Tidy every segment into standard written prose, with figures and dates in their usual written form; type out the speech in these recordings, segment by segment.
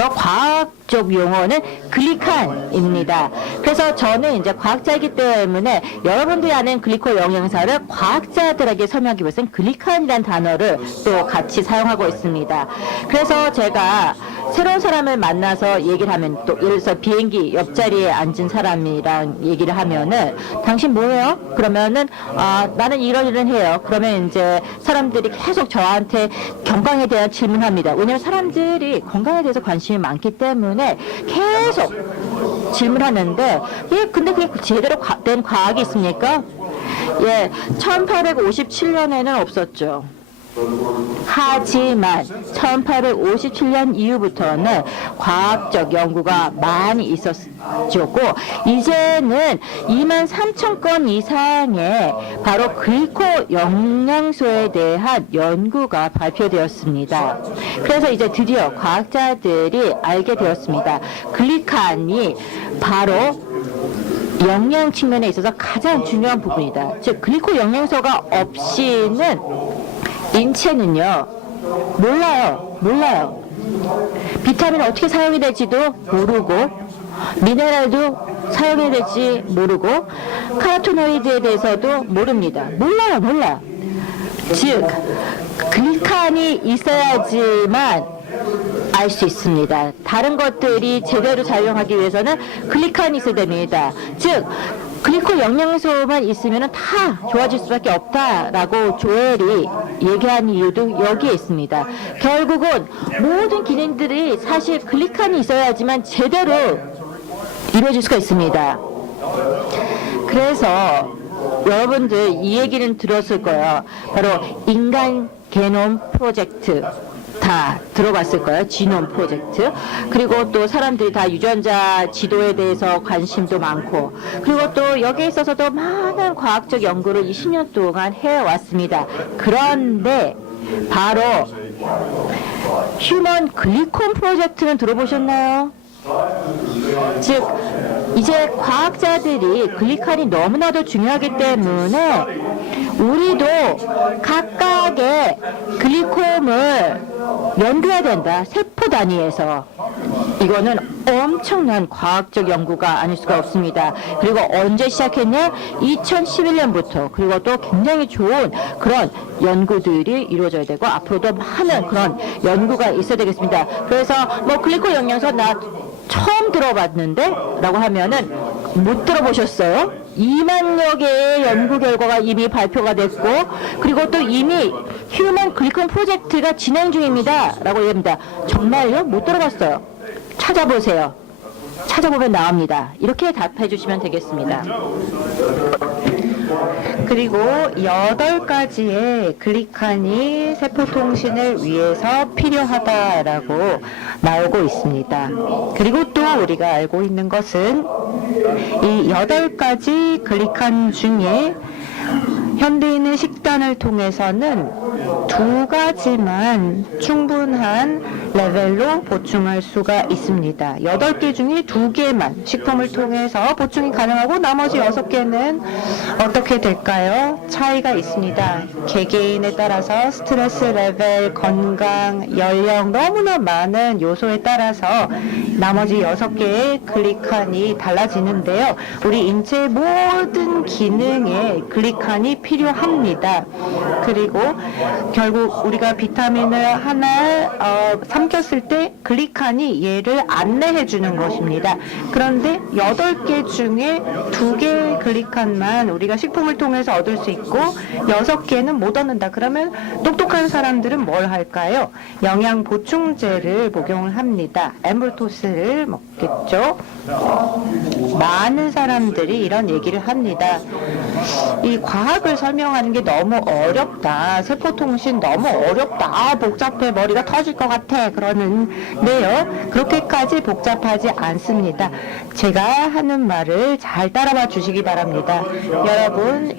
과학적 용어는 글리칸입니다. 그래서 저는 이제 과학자이기 때문에 여러분들이 아는 글리코 영양사를 과학자들에게 설명하기 위해서는 글리칸이라는 단어를 또 같이 사용하고 있습니다. 그래서 제가 새로운 사람을 만나서 얘기를 하면, 또 예를 들어서 비행기 옆자리에 앉은 사람이랑 얘기를 하면은 당신 뭐예요? 그러면은 나는 이런 해요. 그러면 이제 사람들이 계속 저한테 건강에 대한 질문합니다. 왜냐하면 사람들이 건강에 대해서 관심이 많기 때문에 계속 질문하는데, 근데 그게 제대로 된 과학이 있습니까? 1857년에는 없었죠. 하지만 1857년 이후부터는 과학적 연구가 많이 있었죠. 이제는 23,000건 이상의 바로 글리코 영양소에 대한 연구가 발표되었습니다. 그래서 이제 드디어 과학자들이 알게 되었습니다. 글리칸이 바로 영양 측면에 있어서 가장 중요한 부분이다. 즉 글리코 영양소가 없이는 인체는요, 몰라요. 비타민 어떻게 사용이 될지도 모르고, 미네랄도 사용해야 될지 모르고, 카로티노이드에 대해서도 모릅니다. 몰라요. 즉, 글리칸이 있어야지만 알 수 있습니다. 다른 것들이 제대로 작용하기 위해서는 글리칸이 있어야 됩니다. 즉, 글리코 영양소만 있으면 다 좋아질 수밖에 없다라고 조엘이 얘기한 이유도 여기에 있습니다. 결국은 모든 기능들이 사실 글리칸이 있어야지만 제대로 이루어질 수가 있습니다. 그래서 여러분들 이 얘기는 들었을 거예요. 바로 인간 게놈 프로젝트. 다 들어봤을 거예요. 지놈 프로젝트. 그리고 또 사람들이 다 유전자 지도에 대해서 관심도 많고, 그리고 또 여기에 있어서도 많은 과학적 연구를 20년 동안 해왔습니다. 그런데 바로 휴먼 글리콘 프로젝트는 들어보셨나요? 즉 이제 과학자들이 글리칸이 너무나도 중요하기 때문에 우리도 각각의 글리콤을 연구해야 된다. 세포 단위에서. 이거는 엄청난 과학적 연구가 아닐 수가 없습니다. 그리고 언제 시작했냐? 2011년부터. 그리고 또 굉장히 좋은 그런 연구들이 이루어져야 되고, 앞으로도 많은 그런 연구가 있어야 되겠습니다. 그래서 글리코 영양소 나 처음 들어봤는데? 라고 하면은 못 들어보셨어요? 2만여 개의 연구 결과가 이미 발표가 됐고, 그리고 또 이미 휴먼 글리콘 프로젝트가 진행 중입니다. 라고 얘기합니다. 정말요? 못 들어봤어요. 찾아보세요. 찾아보면 나옵니다. 이렇게 답해 주시면 되겠습니다. 그리고 8가지의 글리칸이 세포통신을 위해서 필요하다라고 나오고 있습니다. 그리고 또 우리가 알고 있는 것은 이 8가지 글리칸 중에 현대인의 식단을 통해서는 2가지만 충분한 레벨로 보충할 수가 있습니다. 8개 중에 2개만 식품을 통해서 보충이 가능하고, 나머지 6개는 어떻게 될까요? 차이가 있습니다. 개개인에 따라서 스트레스 레벨, 건강, 연령, 너무나 많은 요소에 따라서 나머지 6개의 글리칸이 달라지는데요. 우리 인체의 모든 기능에 글리칸이 필요합니다. 그리고 결국 우리가 비타민을 하나 삼켰을 때 글리칸이 얘를 안내해 주는 것입니다. 그런데 8개 중에 2개의 글리칸만 우리가 식품을 통해서 얻을 수 있고 6개는 못 얻는다. 그러면 똑똑한 사람들은 뭘 할까요? 영양 보충제를 복용을 합니다. 엠볼토스를 먹겠죠. 많은 사람들이 이런 얘기를 합니다. 이 과학을 설명하는 게 너무 어렵다. 세포통신 너무 어렵다. 복잡해. 머리가 터질 것 같아. 그러는데요. 그렇게까지 복잡하지 않습니다. 제가 하는 말을 잘 따라와 주시기 바랍니다. 여러분,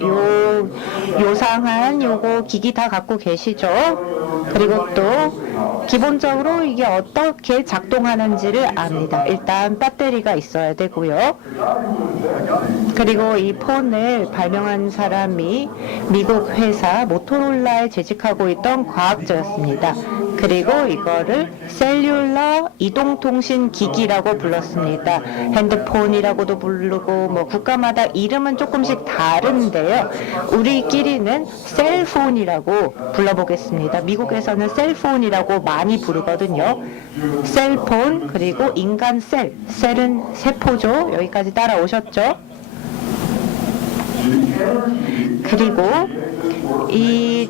요상한 요거 기기 다 갖고 계시죠? 그리고 또 기본적으로 이게 어떻게 작동하는지를 압니다. 일단 배터리가 있어야 되고요. 그리고 이 폰을 발명한 사람이 미국 회사 모토로라에 재직하고 있던 과학자였습니다. 그리고 이거를 셀룰러 이동통신 기기라고 불렀습니다. 핸드폰이라고도 부르고 뭐 국가마다 이름은 조금씩 다른데요. 우리끼리는 셀폰이라고 불러보겠습니다. 미국에서는 셀폰이라고 많이 부르거든요. 셀폰, 그리고 인간 셀은 세포죠. 여기까지 따라오셨죠? 그리고 이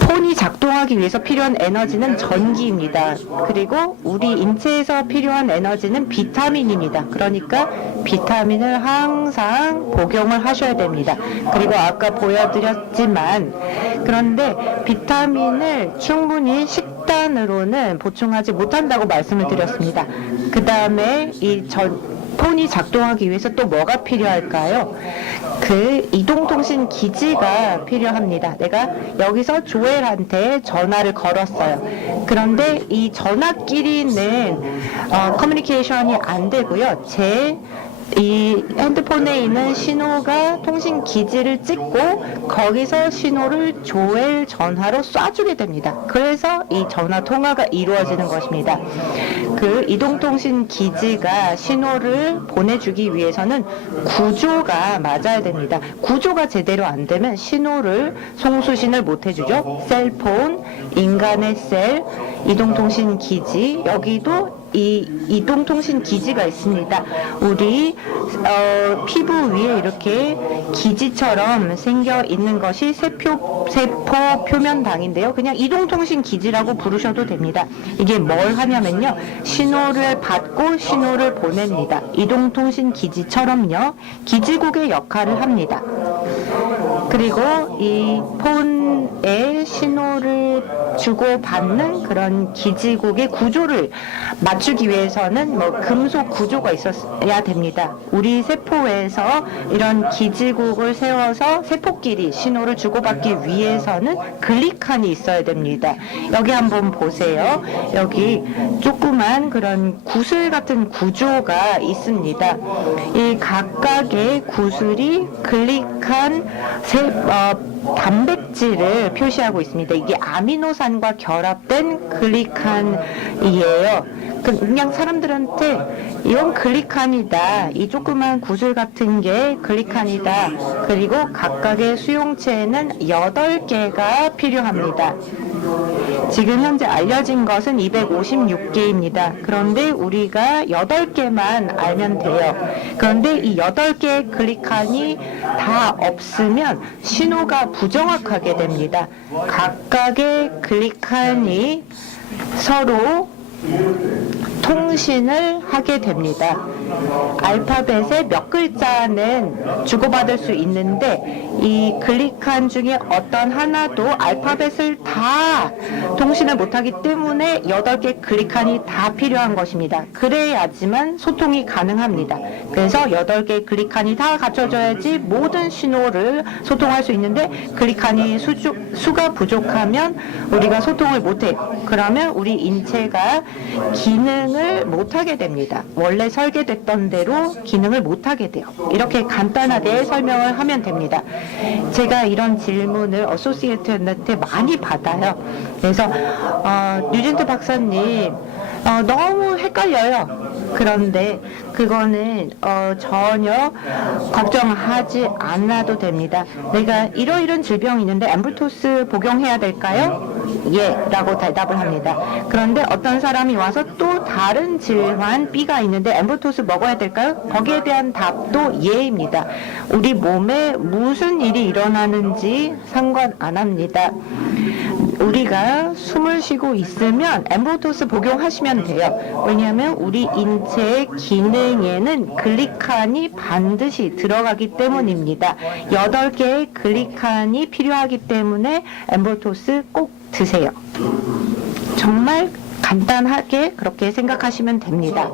폰이 작동하기 위해서 필요한 에너지는 전기입니다. 그리고 우리 인체에서 필요한 에너지는 비타민입니다. 그러니까 비타민을 항상 복용을 하셔야 됩니다. 그리고 아까 보여드렸지만, 그런데 비타민을 충분히 식단으로는 보충하지 못한다고 말씀을 드렸습니다. 그 다음에 폰이 작동하기 위해서 또 뭐가 필요할까요? 그 이동통신 기지가 필요합니다. 내가 여기서 조엘한테 전화를 걸었어요. 그런데 이 전화끼리는 커뮤니케이션이 안 되고요. 이 핸드폰에 있는 신호가 통신 기지를 찍고 거기서 신호를 조엘 전화로 쏴주게 됩니다. 그래서 이 전화 통화가 이루어지는 것입니다. 그 이동통신 기지가 신호를 보내주기 위해서는 구조가 맞아야 됩니다. 구조가 제대로 안 되면 신호를 송수신을 못 해주죠. 셀폰, 인간의 셀, 이동통신 기지, 여기도 이 이동통신 기지가 있습니다. 우리 피부 위에 이렇게 기지처럼 생겨 있는 것이 세포 표면당인데요. 그냥 이동통신 기지라고 부르셔도 됩니다. 이게 뭘 하냐면요, 신호를 받고 신호를 보냅니다. 이동통신 기지처럼요, 기지국의 역할을 합니다. 그리고 이 폰에 신호를 주고받는 그런 기지국의 구조를 맞추기 위해서는 금속 구조가 있어야 됩니다. 우리 세포에서 이런 기지국을 세워서 세포끼리 신호를 주고받기 위해서는 글리칸이 있어야 됩니다. 여기 한번 보세요. 여기 조그만 그런 구슬 같은 구조가 있습니다. 이 각각의 구슬이 글리칸 단백질을 표시하고 있습니다. 이게 아미노산과 결합된 글리칸이에요. 그냥 사람들한테 이건 글리칸이다, 이 조그만 구슬 같은 게 글리칸이다, 그리고 각각의 수용체에는 8개가 필요합니다. 지금 현재 알려진 것은 256개입니다. 그런데 우리가 8개만 알면 돼요. 그런데 이 8개의 글리칸이 다 없으면 신호가 부정확하게 됩니다. 각각의 글리칸이 서로 통신을 하게 됩니다. 알파벳의 몇 글자는 주고받을 수 있는데 이 글리칸 중에 어떤 하나도 알파벳을 다 통신을 못하기 때문에 8개 글리칸이 다 필요한 것입니다. 그래야지만 소통이 가능합니다. 그래서 8개 글리칸이 다 갖춰져야지 모든 신호를 소통할 수 있는데, 글리칸이 수가 부족하면 우리가 소통을 못해요. 그러면 우리 인체가 기능을 못하게 됩니다. 원래 설계됐던 대로 기능을 못하게 돼요. 이렇게 간단하게 설명을 하면 됩니다. 제가 이런 질문을 어소시에이트한테 많이 받아요. 그래서 뉴진트 박사님, 너무 헷갈려요. 그런데 그거는 전혀 걱정하지 않아도 됩니다. 내가 이러이런 질병이 있는데 엠불토스 복용해야 될까요? 예, 라고 대답을 합니다. 그런데 어떤 사람이 와서 또 다른 질환 B가 있는데 엠불토스 먹어야 될까요? 거기에 대한 답도 예입니다. 우리 몸에 무슨 일이 일어나는지 상관 안 합니다. 우리가 숨을 쉬고 있으면 엠볼토스 복용하시면 돼요. 왜냐하면 우리 인체의 기능에는 글리칸이 반드시 들어가기 때문입니다. 8개의 글리칸이 필요하기 때문에 엠볼토스 꼭 드세요. 정말 간단하게 그렇게 생각하시면 됩니다.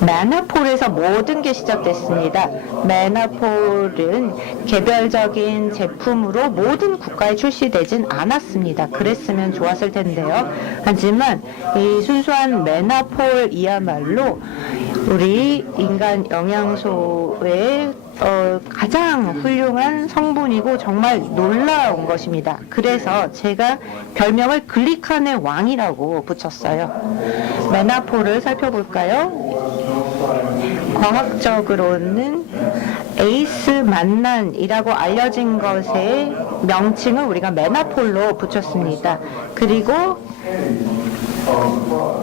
메나폴에서 모든 게 시작됐습니다. 메나폴은 개별적인 제품으로 모든 국가에 출시되진 않았습니다. 그랬으면 좋았을 텐데요. 하지만 이 순수한 메나폴이야말로 우리 인간 영양소의 가장 훌륭한 성분이고 정말 놀라운 것입니다. 그래서 제가 별명을 글리칸의 왕이라고 붙였어요. 메나폴을 살펴볼까요? 과학적으로는 에이스 만난이라고 알려진 것의 명칭을 우리가 메나폴로 붙였습니다. 그리고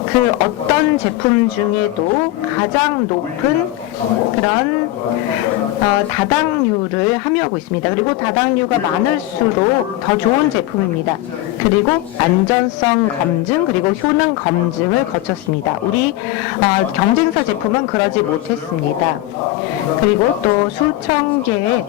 그 어떤 제품 중에도 가장 높은 그런 다당류를 함유하고 있습니다. 그리고 다당류가 많을수록 더 좋은 제품입니다. 그리고 안전성 검증 그리고 효능 검증을 거쳤습니다. 우리 경쟁사 제품은 그러지 못했습니다. 그리고 또 수천 개의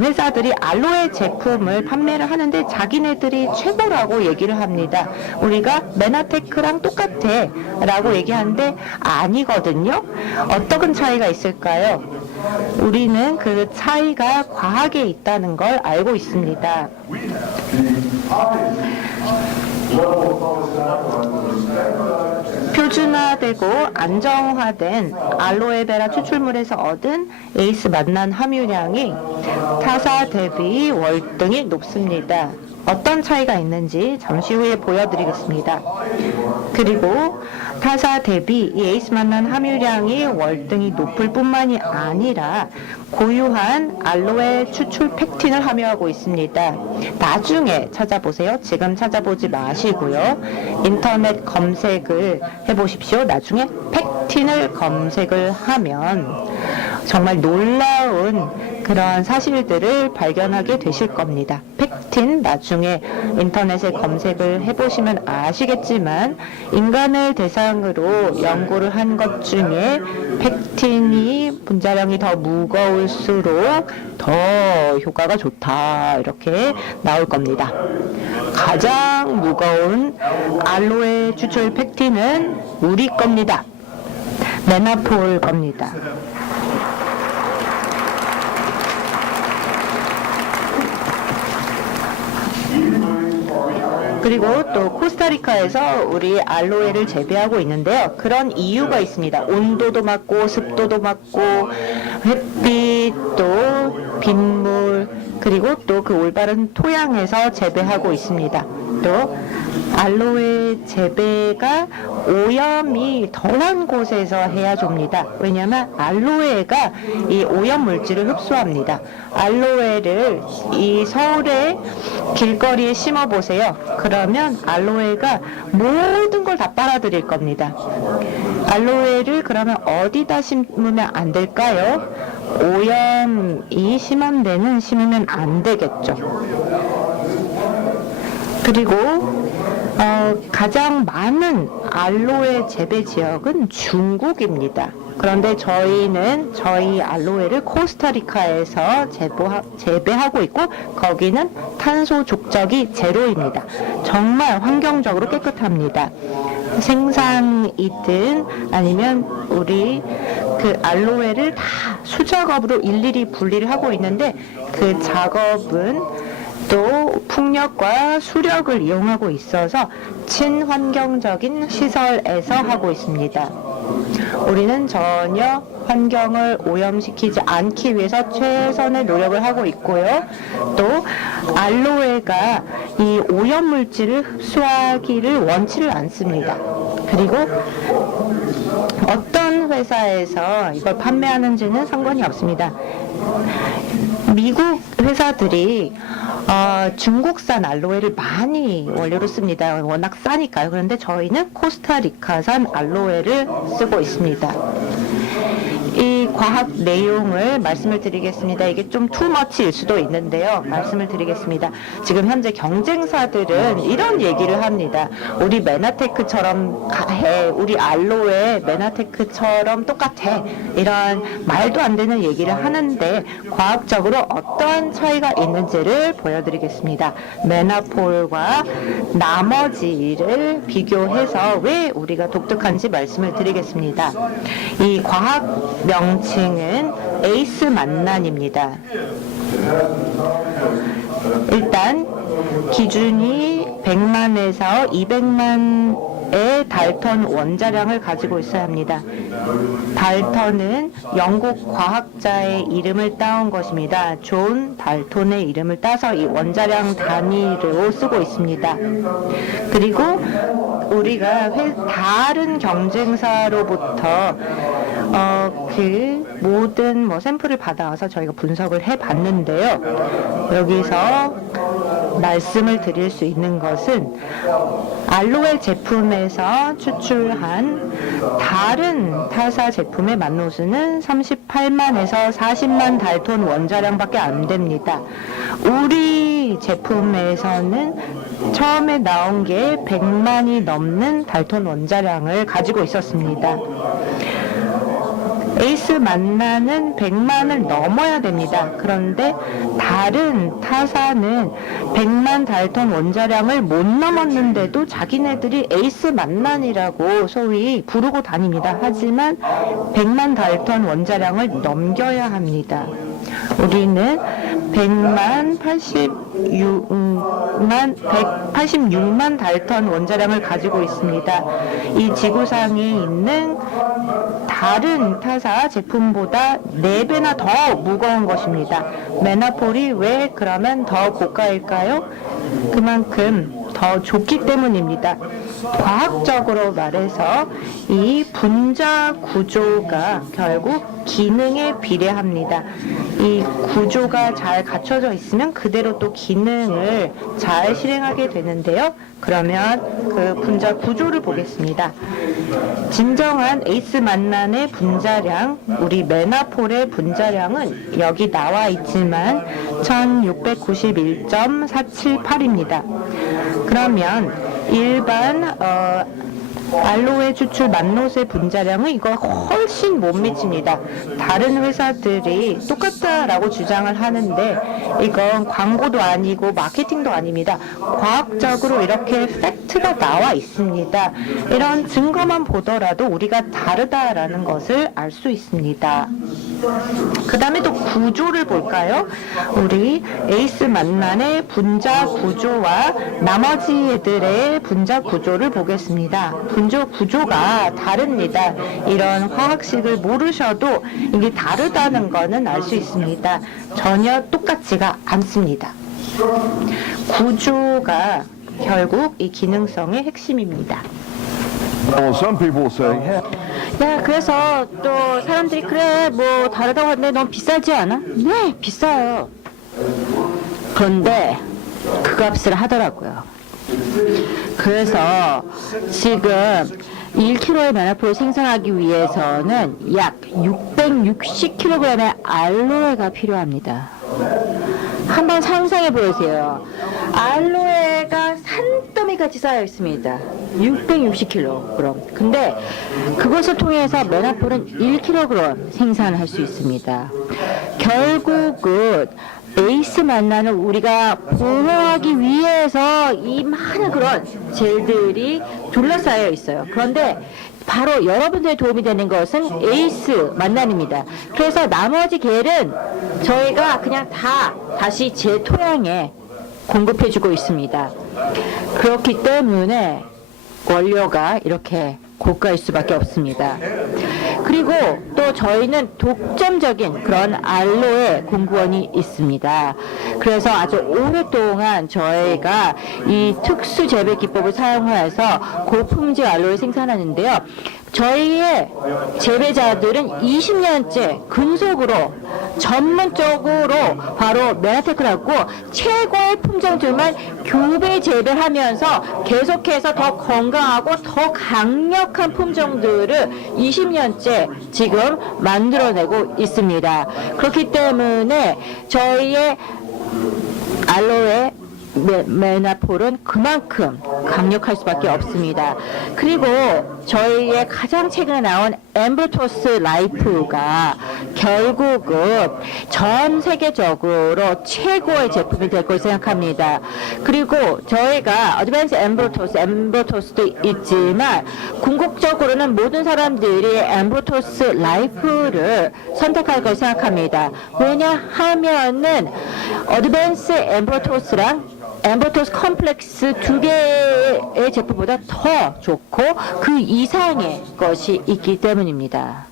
회사들이 알로에 제품을 판매를 하는데 자기네들이 최고라고 얘기를 합니다. 우리가 메나테크랑 똑같아 라고 얘기하는데 아니거든요. 어떤 차이가 있을까요? 우리는 그 차이가 과학에 있다는 걸 알고 있습니다. 표준화되고 안정화된 알로에베라 추출물에서 얻은 에이스 만난 함유량이 타사 대비 월등히 높습니다. 어떤 차이가 있는지 잠시 후에 보여드리겠습니다. 그리고 타사 대비 이 에이스 만난 함유량이 월등히 높을 뿐만이 아니라 고유한 알로에 추출 펙틴을 함유하고 있습니다. 나중에 찾아보세요. 지금 찾아보지 마시고요. 인터넷 검색을 해보십시오. 나중에 펙틴을 검색을 하면 정말 놀라운 그런 사실들을 발견하게 되실 겁니다. 펙틴 나중에 인터넷에 검색을 해보시면 아시겠지만 인간을 대상으로 연구를 한 것 중에 펙틴이 분자량이 더 무거울수록 더 효과가 좋다 이렇게 나올 겁니다. 가장 무거운 알로에 추출 펙틴은 우리 겁니다. 메나폴 겁니다. 그리고 또 코스타리카에서 우리 알로에를 재배하고 있는데요. 그런 이유가 있습니다. 온도도 맞고 습도도 맞고 햇빛 또 빗물 그리고 또 그 올바른 토양에서 재배하고 있습니다. 또 알로에 재배가 오염이 덜한 곳에서 해야 줍니다. 왜냐하면 알로에가 이 오염 물질을 흡수합니다. 알로에를 이 서울의 길거리에 심어 보세요. 그러면 알로에가 모든 걸 다 빨아들일 겁니다. 알로에를 그러면 어디다 심으면 안 될까요? 오염이 심한 데는 심으면 안 되겠죠. 그리고 가장 많은 알로에 재배 지역은 중국입니다. 그런데 저희는 저희 알로에를 코스타리카에서 재배하고 있고 거기는 탄소 족적이 제로입니다. 정말 환경적으로 깨끗합니다. 생산이든 아니면 우리 그 알로에를 다 수작업으로 일일이 분리를 하고 있는데 그 작업은 또 풍력과 수력을 이용하고 있어서 친환경적인 시설에서 하고 있습니다. 우리는 전혀 환경을 오염시키지 않기 위해서 최선의 노력을 하고 있고요. 또 알로에가 이 오염물질을 흡수하기를 원치를 않습니다. 그리고 어떤 회사에서 이걸 판매하는지는 상관이 없습니다. 미국 회사들이 중국산 알로에를 많이 원료로 씁니다. 워낙 싸니까요. 그런데 저희는 코스타리카산 알로에를 쓰고 있습니다. 이 과학 내용을 말씀을 드리겠습니다. 이게 좀 투머치일 수도 있는데요. 말씀을 드리겠습니다. 지금 현재 경쟁사들은 이런 얘기를 합니다. 우리 메나테크처럼 해. 우리 알로에 메나테크처럼 똑같아. 이런 말도 안 되는 얘기를 하는데 과학적으로 어떠한 차이가 있는지를 보여드리겠습니다. 메나폴과 나머지를 비교해서 왜 우리가 독특한지 말씀을 드리겠습니다. 이 과학 명칭은 에이스 만난입니다. 일단 기준이 100만에서 200만 정도의 달톤 원자량을 가지고 있어야 합니다. 달턴은 영국 과학자의 이름을 따온 것입니다. 존 달톤의 이름을 따서 이 원자량 단위로 쓰고 있습니다. 그리고 우리가 다른 경쟁사로부터 그 모든 샘플을 받아와서 저희가 분석을 해봤는데요. 여기서 말씀을 드릴 수 있는 것은 알로에 제품에서 추출한 다른 타사 제품의 만노수는 38만에서 40만 달톤 원자량밖에 안 됩니다. 우리 제품에서는 처음에 나온 게 100만이 넘는 달톤 원자량을 가지고 있었습니다. 에이스 만나는 100만을 넘어야 됩니다. 그런데 다른 타사는 100만 달톤 원자량을 못 넘었는데도 자기네들이 에이스 만난이라고 소위 부르고 다닙니다. 하지만 100만 달톤 원자량을 넘겨야 합니다. 우리는 186만 달톤 원자량을 가지고 있습니다. 이 지구상에 있는 다른 타사 제품보다 4배나 더 무거운 것입니다. 메나폴이 왜 그러면 더 고가일까요? 그만큼 더 좋기 때문입니다. 과학적으로 말해서 이 분자 구조가 결국 기능에 비례합니다. 이 구조가 잘 갖춰져 있으면 그대로 또 기능을 잘 실행하게 되는데요. 그러면 그 분자 구조를 보겠습니다. 진정한 에이스 만난의 분자량, 우리 메나폴의 분자량은 여기 나와 있지만 1691.478입니다. 그러면 일반 알로에 추출 만노세 분자량은 이거 훨씬 못 미칩니다. 다른 회사들이 똑같다라고 주장을 하는데 이건 광고도 아니고 마케팅도 아닙니다. 과학적으로 이렇게 팩트가 나와 있습니다. 이런 증거만 보더라도 우리가 다르다라는 것을 알 수 있습니다. 그 다음에 또 구조를 볼까요? 우리 에이스 만난의 분자 구조와 나머지 애들의 분자 구조를 보겠습니다. 분자 구조가 다릅니다. 이런 화학식을 모르셔도 이게 다르다는 것은 알 수 있습니다. 전혀 똑같지가 않습니다. 구조가 결국 이 기능성의 핵심입니다. Some people say, 야, 그래서 또 사람들이 그래 뭐 다르다고 하는데 너무 비싸지 않아? 네, 비싸요. 그런데 그 값을 하더라고요. 그래서 지금 1kg의 메나폴을 생산하기 위해서는 약 660kg의 알로에가 필요합니다. 한번 상상해 보세요. 알로에가 산더미 같이 쌓여 있습니다. 660kg. 근데 그것을 통해서 메나폴은 1kg 생산할 수 있습니다. 결국은 에이스 만나는 우리가 보호하기 위해서 이 많은 그런 젤들이 둘러싸여 있어요. 그런데 바로 여러분들의 도움이 되는 것은 에이스 만난입니다. 그래서 나머지 겔은 저희가 그냥 다시 제 토양에 공급해주고 있습니다. 그렇기 때문에 원료가 이렇게 고가일 수밖에 없습니다. 그리고 또 저희는 독점적인 그런 알로에 공구원이 있습니다. 그래서 아주 오랫동안 저희가 이 특수 재배 기법을 사용해서 고품질 알로에 생산하는데요. 저희의 재배자들은 20년째 근속으로 전문적으로 바로 메나테크라고 최고의 품종들만 교배 재배하면서 계속해서 더 건강하고 더 강력한 품종들을 20년째 지금 만들어내고 있습니다. 그렇기 때문에 저희의 알로에 메나폴은 그만큼 강력할 수밖에 없습니다. 그리고 저희의 가장 최근에 나온 엠브토스 라이프가 결국은 전 세계적으로 최고의 제품이 될 거라고 생각합니다. 그리고 저희가 어드밴스 엠브토스도 있지만 궁극적으로는 모든 사람들이 엠브토스 라이프를 선택할 거라고 생각합니다. 왜냐하면은 어드밴스 엠브토스랑 엠버토스 컴플렉스 두 개의 제품보다 더 좋고 그 이상의 것이 있기 때문입니다.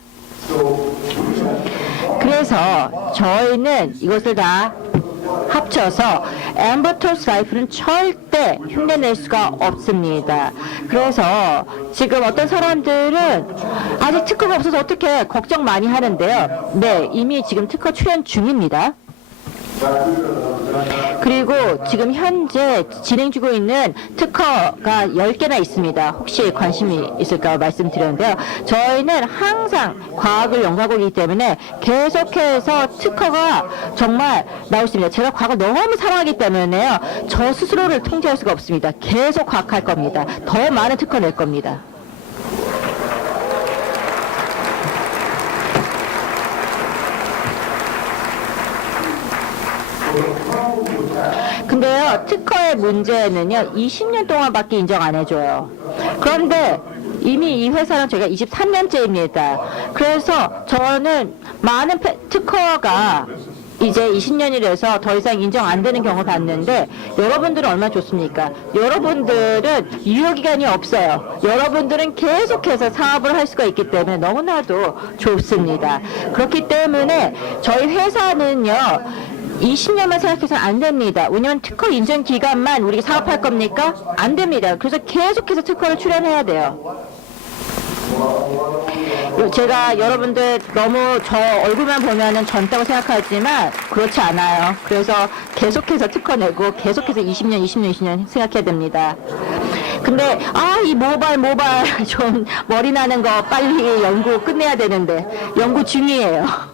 그래서 저희는 이것을 다 합쳐서 엠버토스 라이프는 절대 흉내낼 수가 없습니다. 그래서 지금 어떤 사람들은 아직 특허가 없어서 어떻게 걱정 많이 하는데요. 네, 이미 지금 특허 출연 중입니다. 그리고 지금 현재 진행 중에 있는 특허가 10개나 있습니다. 혹시 관심이 있을까 말씀드렸는데요. 저희는 항상 과학을 연구하고 있기 때문에 계속해서 특허가 정말 나오십니다. 제가 과학을 너무 사랑하기 때문에요. 저 스스로를 통제할 수가 없습니다. 계속 과학할 겁니다. 더 많은 특허 낼 겁니다. 근데요, 특허의 문제는요, 20년 동안밖에 인정 안 해줘요. 그런데 이미 이 회사는 저희가 23년째입니다. 그래서 저는 많은 특허가 이제 20년이라서 더 이상 인정 안 되는 경우를 봤는데, 여러분들은 얼마나 좋습니까? 여러분들은 유효기간이 없어요. 여러분들은 계속해서 사업을 할 수가 있기 때문에 너무나도 좋습니다. 그렇기 때문에 저희 회사는요, 20년만 생각해서는 안 됩니다. 왜냐하면 특허 인정 기간만 우리가 사업할 겁니까? 안 됩니다. 그래서 계속해서 특허를 출연해야 돼요. 제가 여러분들 너무 저 얼굴만 보면은 젊다고 생각하지만 그렇지 않아요. 그래서 계속해서 특허 내고 계속해서 20년 생각해야 됩니다. 근데 이 모발 좀 머리 나는 거 빨리 연구 끝내야 되는데 연구 중이에요.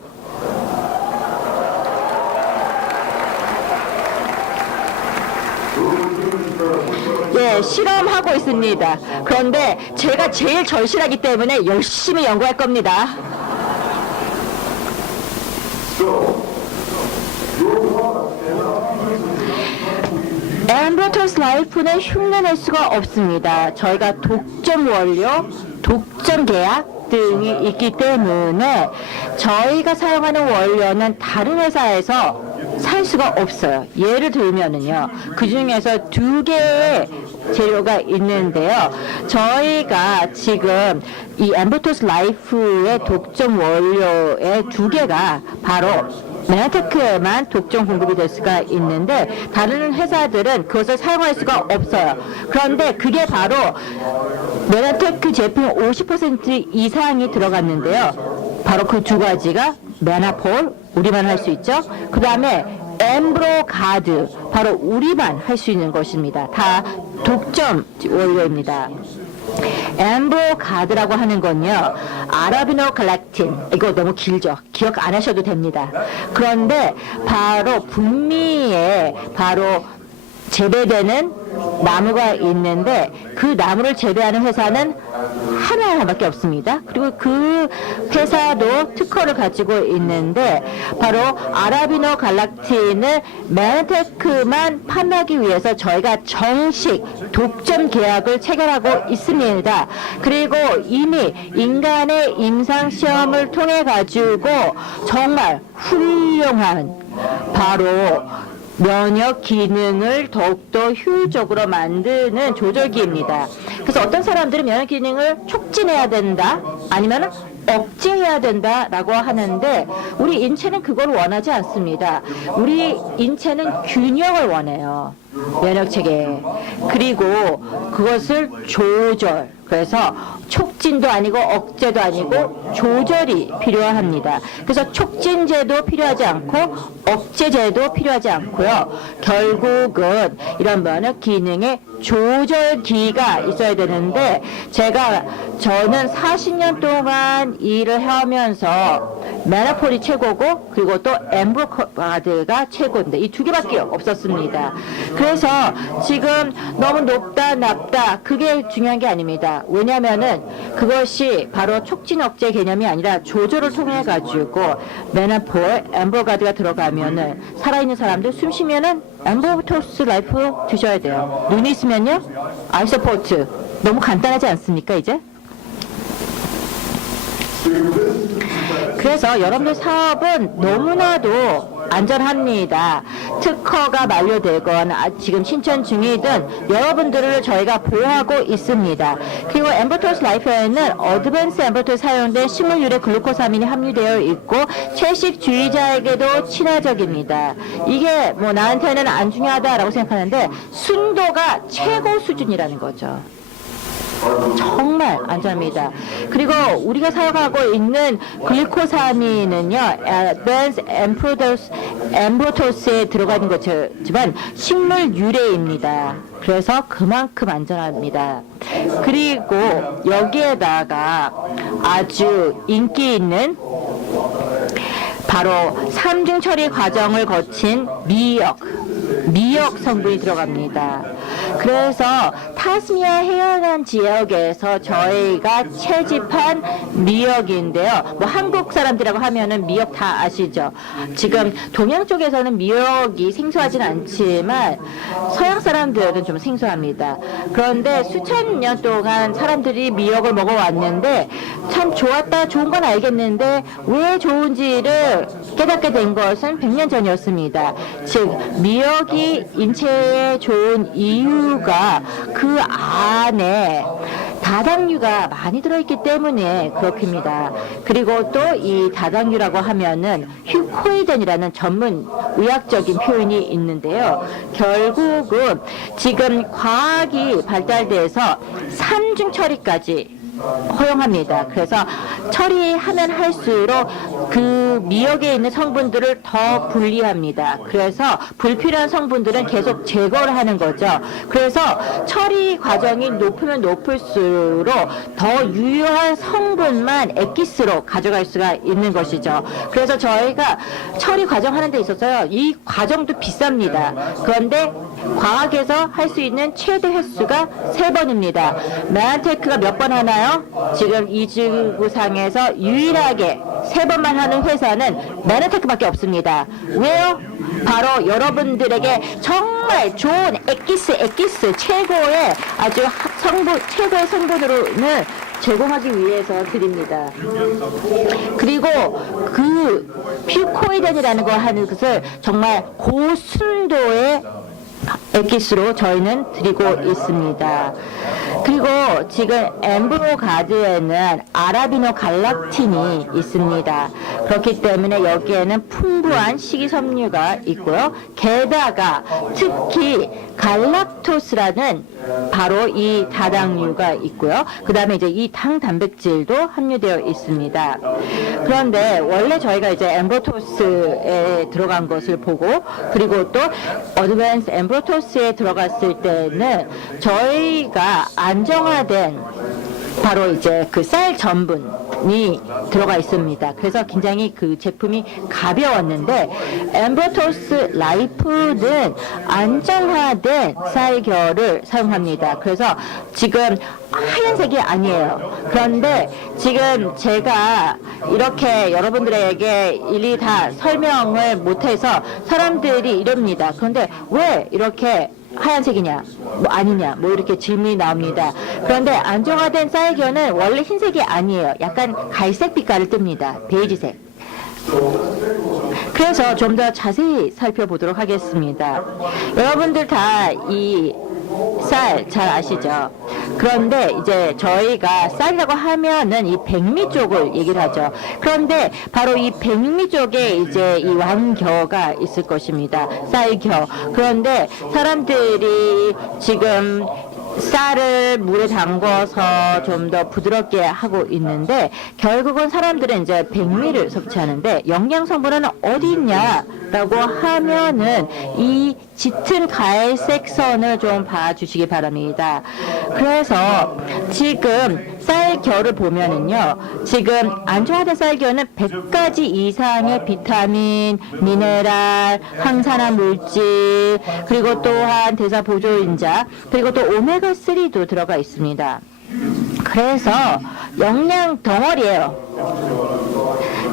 예, 실험하고 있습니다. 그런데 제가 제일 절실하기 때문에 열심히 연구할 겁니다. 엠버토스 라이프는 흉내낼 수가 없습니다. 저희가 독점 원료, 독점 계약 등이 있기 때문에 저희가 사용하는 원료는 다른 회사에서 살 수가 없어요. 예를 들면은요, 그 중에서 2개의 재료가 있는데요. 저희가 지금 이 엠버토스 라이프의 독점 원료의 2개가 바로 메나테크에만 독점 공급이 될 수가 있는데 다른 회사들은 그것을 사용할 수가 없어요. 그런데 그게 바로 메나테크 제품 50% 이상이 들어갔는데요. 바로 그 2가지가 메나폴, 우리만 할 수 있죠. 그 다음에 엠브로가드, 바로 우리만 할 수 있는 것입니다. 다 독점 원료입니다. 엠브로가드라고 하는 건요, 아라비노 갈락틴, 이거 너무 길죠. 기억 안 하셔도 됩니다. 그런데 바로 북미에 바로 재배되는 나무가 있는데 그 나무를 재배하는 회사는 하나밖에 없습니다. 그리고 그 회사도 특허를 가지고 있는데 바로 아라비노 갈락틴을 메나테크만 판매하기 위해서 저희가 정식 독점 계약을 체결하고 있습니다. 그리고 이미 인간의 임상 시험을 통해 가지고 정말 훌륭한 바로 면역 기능을 더욱더 효율적으로 만드는 조절기입니다. 그래서 어떤 사람들은 면역 기능을 촉진해야 된다, 아니면 억제해야 된다라고 하는데 우리 인체는 그걸 원하지 않습니다. 우리 인체는 균형을 원해요. 면역 체계. 그리고 그것을 조절. 그래서 촉진도 아니고 억제도 아니고 조절이 필요합니다. 그래서 촉진제도 필요하지 않고 억제제도 필요하지 않고요. 결국은 이런 면역 기능의 조절기가 있어야 되는데 저는 40년 동안 일을 하면서 메나폴이 최고고 그리고 또 엠브로가드가 최고인데 이 2개밖에 없었습니다. 그래서 지금 너무 높다 낮다 그게 중요한 게 아닙니다. 왜냐하면은 그것이 바로 촉진 억제 개념이 아니라 조절을 통해 가지고 메나폴, 엠브로가드가 들어가면은 살아있는 사람들 숨 쉬면은 엠버토스 라이프 드셔야 돼요. 눈이 있으면요 아이서포트. 너무 간단하지 않습니까 이제? 그래서 여러분들 사업은 너무나도 안전합니다. 특허가 만료되건 지금 신청 중이든 여러분들을 저희가 보호하고 있습니다. 그리고 엠버토스 라이프에는 어드밴스 엠버토스 사용된 식물 유래 글루코사민이 함유되어 있고 채식주의자에게도 친화적입니다. 이게 뭐 나한테는 안 중요하다라고 생각하는데 순도가 최고 수준이라는 거죠. 정말 안전합니다. 그리고 우리가 사용하고 있는 글리코사민은요, advanced 엠브로토스에 들어가 있는 것이지만 식물 유래입니다. 그래서 그만큼 안전합니다. 그리고 여기에다가 아주 인기 있는 바로 3중 처리 과정을 거친 미역 성분이 들어갑니다. 그래서 타스미아 해안한 지역에서 저희가 채집한 미역인데요. 뭐 한국 사람들이라고 하면은 미역 다 아시죠? 지금 동양 쪽에서는 미역이 생소하진 않지만 서양 사람들은 좀 생소합니다. 그런데 수천 년 동안 사람들이 미역을 먹어왔는데 참 좋았다, 좋은 건 알겠는데 왜 좋은지를 깨닫게 된 것은 100년 전이었습니다. 즉 미역이 인체에 좋은 이유가 그 안에 다당류가 많이 들어있기 때문에 그렇습니다. 그리고 또 이 다당류라고 하면은 휴코이덴이라는 전문 의학적인 표현이 있는데요. 결국은 지금 과학이 발달돼서 3중 처리까지 허용합니다. 그래서 처리하면 할수록 그 미역에 있는 성분들을 더 분리합니다. 그래서 불필요한 성분들은 계속 제거를 하는 거죠. 그래서 처리 과정이 높으면 높을수록 더 유효한 성분만 엑기스로 가져갈 수가 있는 것이죠. 그래서 저희가 처리 과정 하는 데 있어서요, 이 과정도 비쌉니다. 그런데 과학에서 할 수 있는 최대 횟수가 3번입니다. 메안테크가 몇 번 하나요? 지금 이 지구상에서 유일하게 3번만 하는 회사는 메안테크밖에 없습니다. 왜요? 바로 여러분들에게 정말 좋은 엑기스 최고의 아주 최고의 성분으로는 제공하기 위해서 드립니다. 그리고 그 퓨코이덴이라는 거 하는 것을 정말 고순도의 엑기스로 저희는 드리고 있습니다. 그리고 지금 엠브로가드에는 아라비노 갈락틴이 있습니다. 그렇기 때문에 여기에는 풍부한 식이섬유가 있고요. 게다가 특히 갈락토스라는 바로 이 다당류가 있고요. 그 다음에 이제 이 당 단백질도 함유되어 있습니다. 그런데 원래 저희가 이제 엠브로토스에 들어간 것을 보고 그리고 또 어드밴스 엠브로토스에 들어갔을 때는 저희가 안정화된 바로 이제 그 쌀 전분이 들어가 있습니다. 그래서 굉장히 그 제품이 가벼웠는데 엠브로토스 라이프는 안정화된 쌀결을 사용합니다. 그래서 지금 하얀색이 아니에요. 그런데 지금 제가 이렇게 여러분들에게 일일이 다 설명을 못해서 사람들이 이럽니다. 그런데 왜 이렇게 하얀색이냐, 뭐 아니냐, 뭐 이렇게 질문이 나옵니다. 그런데 안정화된 쌀겨는 원래 흰색이 아니에요. 약간 갈색 빛깔을 띱니다. 베이지색. 그래서 좀 더 자세히 살펴보도록 하겠습니다. 여러분들 다 이 쌀 잘 아시죠? 그런데 이제 저희가 쌀이라고 하면은 이 백미 쪽을 얘기를 하죠. 그런데 바로 이 백미 쪽에 이제 이 왕겨가 있을 것입니다. 쌀겨. 그런데 사람들이 지금 쌀을 물에 담궈서 좀 더 부드럽게 하고 있는데 결국은 사람들은 이제 백미를 섭취하는데 영양 성분은 어디 있냐라고 하면은 이 짙은 갈색 선을 좀 봐주시기 바랍니다. 그래서 지금 쌀겨를 보면은요, 지금 안정화된 쌀겨는 100가지 이상의 비타민, 미네랄, 항산화 물질, 그리고 또한 대사 보조인자, 그리고 또 오메가3도 들어가 있습니다. 그래서 영양 덩어리예요.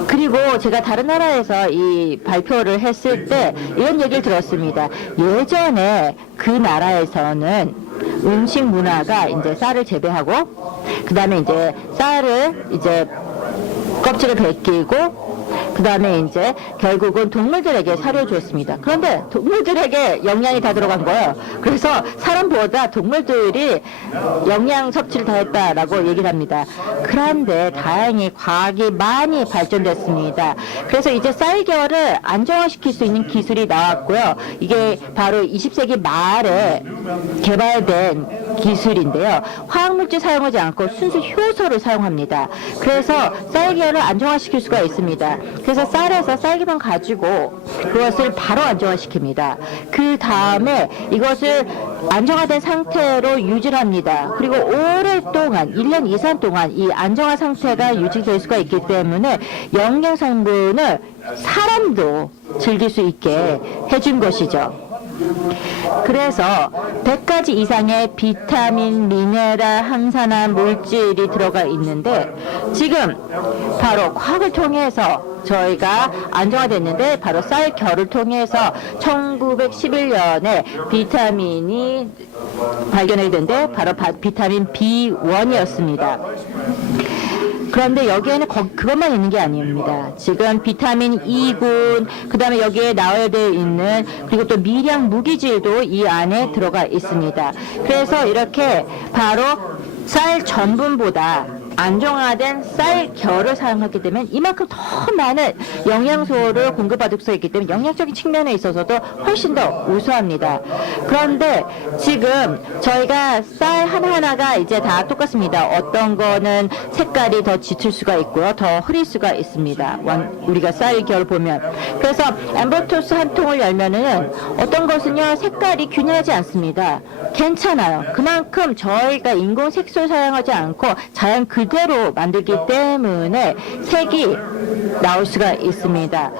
그리고 제가 다른 나라에서 이 발표를 했을 때 이런 얘기를 들었습니다. 예전에 그 나라에서는 음식 문화가 이제 쌀을 재배하고 그 다음에 이제 쌀을 이제 껍질을 벗기고 그 다음에 이제 결국은 동물들에게 사료를 줬습니다. 그런데 동물들에게 영양이 다 들어간 거예요. 그래서 사람보다 동물들이 영양 섭취를 다 했다라고 얘기를 합니다. 그런데 다행히 과학이 많이 발전됐습니다. 그래서 이제 쌀겨를 안정화시킬 수 있는 기술이 나왔고요. 이게 바로 20세기 말에 개발된 기술인데요. 화학물질 사용하지 않고 순수 효소를 사용합니다. 그래서 쌀겨를 안정화시킬 수가 있습니다. 그래서 쌀에서 쌀기만 가지고 그것을 바로 안정화시킵니다. 그 다음에 이것을 안정화된 상태로 유지를 합니다. 그리고 오랫동안 1년 이상 동안 이 안정화 상태가 유지될 수가 있기 때문에 영양 성분을 사람도 즐길 수 있게 해준 것이죠. 그래서 100가지 이상의 비타민, 미네랄, 항산화 물질이 들어가 있는데 지금 바로 과학을 통해서 저희가 안정화됐는데 바로 쌀겨를 통해서 1911년에 비타민이 발견이 됐는데 바로 비타민 B1이었습니다. 그런데 여기에는 그것만 있는 게 아닙니다. 지금 비타민 E군, 그 다음에 여기에 나와야 되어 있는, 그리고 또 미량 무기질도 이 안에 들어가 있습니다. 그래서 이렇게 바로 쌀 전분보다 안정화된 쌀겨를 사용하게 되면 이만큼 더 많은 영양소를 공급받을 수 있기 때문에 영양적인 측면에 있어서도 훨씬 더 우수합니다. 그런데 지금 저희가 쌀 하나하나가 이제 다 똑같습니다. 어떤 거는 색깔이 더 짙을 수가 있고요. 더 흐릴 수가 있습니다. 우리가 쌀겨를 보면. 그래서 엠버토스 한 통을 열면은 어떤 것은요, 색깔이 균일하지 않습니다. 괜찮아요. 그만큼 저희가 인공 색소 사용하지 않고 자연 그대로 만들기 때문에 색이 나올 수가 있습니다.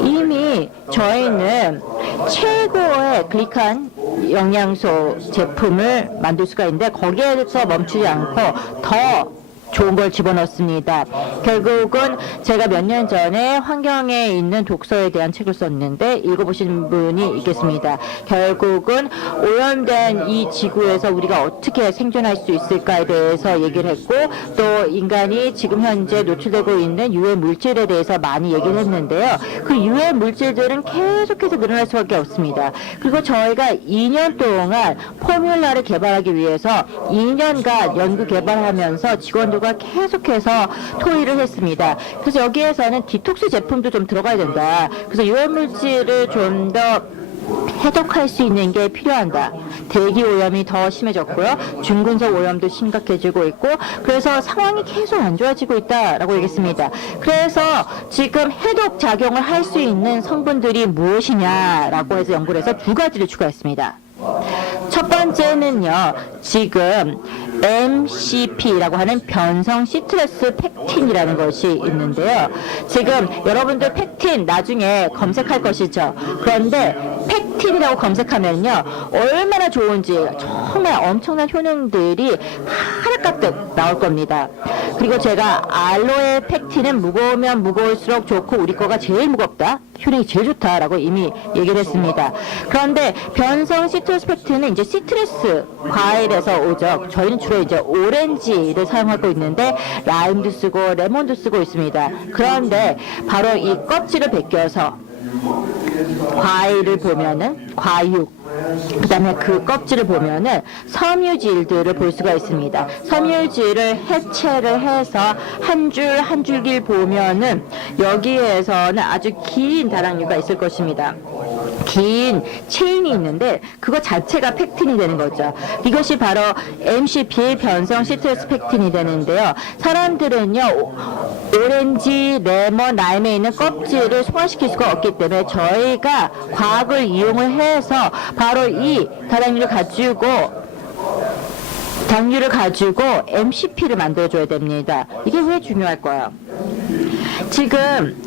이미 저희는 최고의 글리칸 영양소 제품을 만들 수가 있는데 거기에서 멈추지 않고 더 좋은 걸 집어넣습니다. 결국은 제가 몇 년 전에 환경에 있는 독서에 대한 책을 썼는데 읽어보신 분이 있겠습니다. 결국은 오염된 이 지구에서 우리가 어떻게 생존할 수 있을까에 대해서 얘기를 했고 또 인간이 지금 현재 노출되고 있는 유해 물질에 대해서 많이 얘기를 했는데요. 그 유해 물질들은 계속해서 늘어날 수밖에 없습니다. 그리고 저희가 2년 동안 포뮬라를 개발하기 위해서 2년간 연구 개발하면서 직원들과 계속해서 토의를 했습니다. 그래서 여기에서는 디톡스 제품도 좀 들어가야 된다. 그래서 유해물질을 좀 더 해독할 수 있는 게 필요한다. 대기 오염이 더 심해졌고요. 중금속 오염도 심각해지고 있고 그래서 상황이 계속 안 좋아지고 있다라고 얘기했습니다. 그래서 지금 해독 작용을 할 수 있는 성분들이 무엇이냐라고 해서 연구를 해서 두 가지를 추가했습니다. 첫 번째는요, 지금 MCP라고 하는 변성 시트러스 팩틴이라는 것이 있는데요. 지금 여러분들 팩틴 나중에 검색할 것이죠. 그런데 팩틴이라고 검색하면요, 얼마나 좋은지 정말 엄청난 효능들이 하늘가득 나올 겁니다. 그리고 제가 알로에 팩틴은 무거우면 무거울수록 좋고 우리 거가 제일 무겁다, 효능이 제일 좋다라고 이미 얘기를 했습니다. 그런데 변성 시트러스 팩틴은 이제 시트러스 과일에서 오죠. 저희는 주로 이제 오렌지를 사용하고 있는데 라임도 쓰고 레몬도 쓰고 있습니다. 그런데 바로 이 껍질을 벗겨서 과일을 보면은 과육, 그 다음에 그 껍질을 보면은 섬유질들을 볼 수가 있습니다. 섬유질을 해체를 해서 한 줄 한 줄기를 보면은 여기에서는 아주 긴 다랑류가 있을 것입니다. 긴 체인이 있는데 그거 자체가 팩틴이 되는 거죠. 이것이 바로 MCP 변성 시트러스 팩틴이 되는데요. 사람들은요, 오렌지, 레몬, 라임에 있는 껍질을 소화시킬 수가 없기 때문에 저희가 과학을 이용을 해서 바로 이 다랑류를 가지고 MCP를 만들어줘야 됩니다. 이게 왜 중요할까요? 지금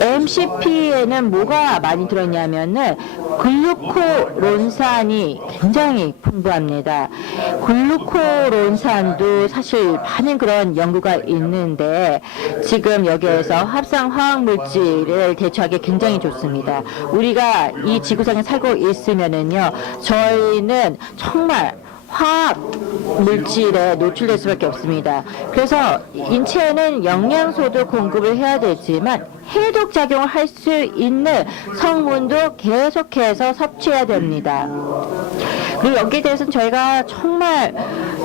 MCP에는 뭐가 많이 들어있냐면은 글루코론산이 굉장히 풍부합니다. 글루코론산도 사실 많은 그런 연구가 있는데 지금 여기에서 합성 화학물질을 대처하기 굉장히 좋습니다. 우리가 이 지구상에 살고 있으면은요, 저희는 정말 화학 물질에 노출될 수밖에 없습니다. 그래서 인체에는 영양소도 공급을 해야 되지만 해독 작용을 할 수 있는 성분도 계속해서 섭취해야 됩니다. 그리고 여기에 대해서는 저희가 정말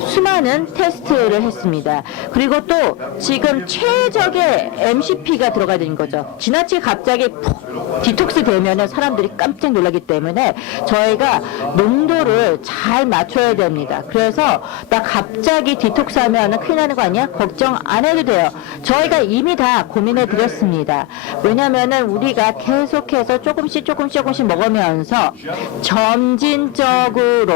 수많은 테스트를 했습니다. 그리고 또 지금 최적의 MCP가 들어가야 되는 거죠. 지나치게 갑자기 푹 디톡스 되면은 사람들이 깜짝 놀라기 때문에 저희가 농도를 잘 맞춰야 됩니다. 그래서 나 갑자기 디톡스 하면 큰일 나는 거 아니야? 걱정 안 해도 돼요. 저희가 이미 다 고민해 드렸습니다. 왜냐면은 우리가 계속해서 조금씩 먹으면서 점진적으로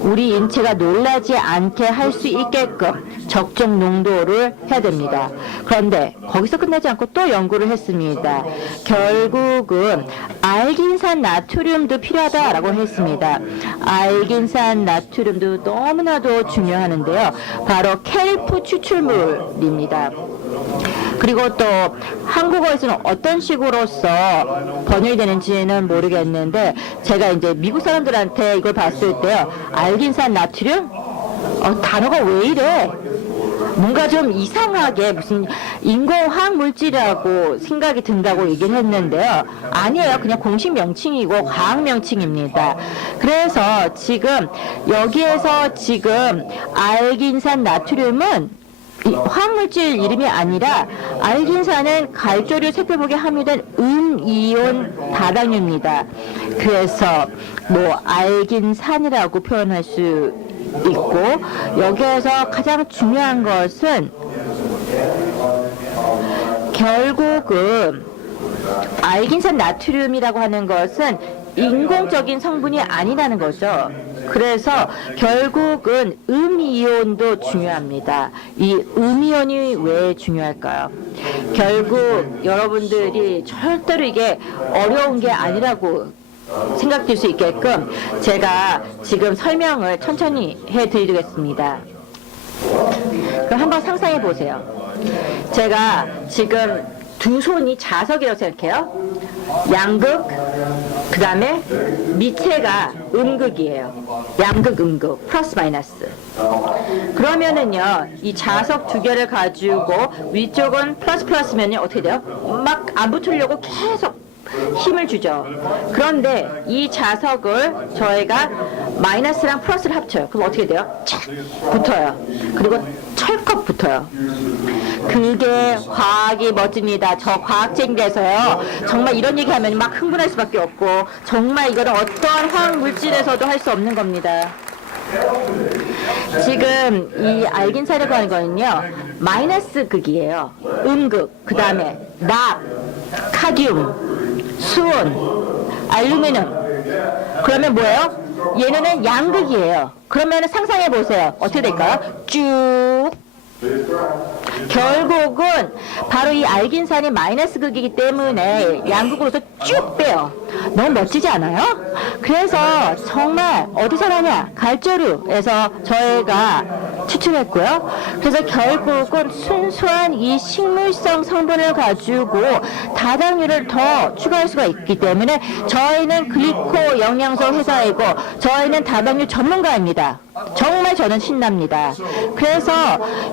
우리 인체가 놀라지 않게 할 수 있게끔 적정 농도를 해야 됩니다. 그런데 거기서 끝나지 않고 또 연구를 했습니다. 결국은 알긴산 나트륨도 필요하다라고 했습니다. 알긴산 나트륨도 너무나도 중요하는데요. 바로 켈프 추출물입니다. 그리고 또 한국어에서는 어떤 식으로서 번역이 되는지는 모르겠는데 제가 이제 미국 사람들한테 이걸 봤을 때요. 알긴산 나트륨? 단어가 왜 이래? 뭔가 좀 이상하게 무슨 인공화학 물질이라고 생각이 든다고 얘기를 했는데요. 아니에요. 그냥 공식 명칭이고 과학 명칭입니다. 그래서 지금 여기에서 지금 알긴산 나트륨은 이 화학물질 이름이 아니라 알긴산은 갈조류 세포복에 함유된 음이온 다당류입니다. 그래서 뭐 알긴산이라고 표현할 수 있고 여기에서 가장 중요한 것은 결국은 알긴산 나트륨이라고 하는 것은 인공적인 성분이 아니라는 거죠. 그래서 결국은 음이온도 중요합니다. 이 음이온이 왜 중요할까요? 결국 여러분들이 절대로 이게 어려운 게 아니라고 생각될 수 있게끔 제가 지금 설명을 천천히 해드리겠습니다. 그럼 한번 상상해 보세요. 제가 지금 두 손이 자석이라고 생각해요. 양극, 그 다음에 밑에가 음극이에요. 양극, 음극, 플러스 마이너스. 그러면은요, 이 자석 두 개를 가지고 위쪽은 플러스면요, 어떻게 돼요? 막 안 붙으려고 계속 힘을 주죠. 그런데 이 자석을 저희가 마이너스랑 플러스를 합쳐요. 그럼 어떻게 돼요? 착 붙어요. 그리고 철컥 붙어요. 그게 과학이 멋집니다. 저 과학쟁이 돼서요. 정말 이런 얘기하면 막 흥분할 수밖에 없고 정말 이거는 어떠한 화학 물질에서도 할 수 없는 겁니다. 지금 이 알긴산이라고 하는 거는요. 마이너스 극이에요. 음극, 그 다음에 납, 카듐, 수은, 알루미늄. 그러면 뭐예요? 얘네는 양극이에요. 그러면 상상해 보세요. 어떻게 될까요? 쭉. 결국은 바로 이 알긴산이 마이너스 극이기 때문에 양극으로서 쭉 빼요. 너무 멋지지 않아요? 그래서 정말 어디서 나냐? 갈조류에서 저희가 추출했고요. 그래서 결국은 순수한 이 식물성 성분을 가지고 다당류를 더 추가할 수가 있기 때문에 저희는 글리코 영양소 회사이고 저희는 다당류 전문가입니다. 정말 저는 신납니다. 그래서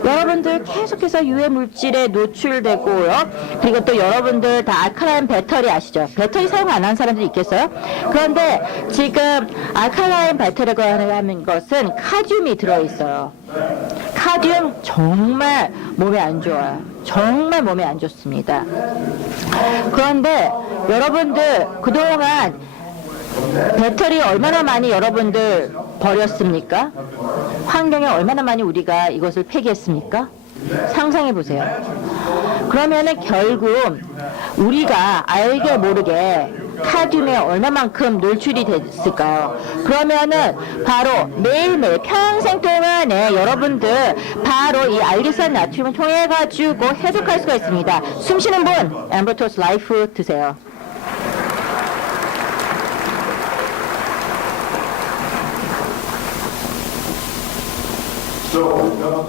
여러분들 계속해서 유해 물질에 노출되고요. 그리고 또 여러분들 다 알칼라인 배터리 아시죠? 배터리 사용 안 하는 사람들이 있겠어요? 그런데 지금 알칼라인 배터리라고 하는 것은 카듐이 들어있어요. 카듐 정말 몸에 안 좋아요. 정말 몸에 안 좋습니다. 그런데 여러분들 그동안 배터리 얼마나 많이 여러분들 버렸습니까? 환경에 얼마나 많이 우리가 이것을 폐기했습니까? 상상해 보세요. 그러면은 결국 우리가 알게 모르게 카듐에 얼마만큼 노출이 됐을까요? 그러면은 바로 매일매일 평생 동안에 여러분들 바로 이 알긴산 나트륨을 통해 가지고 해독할 수가 있습니다. 숨쉬는 분 엠버토스 라이프 드세요. So,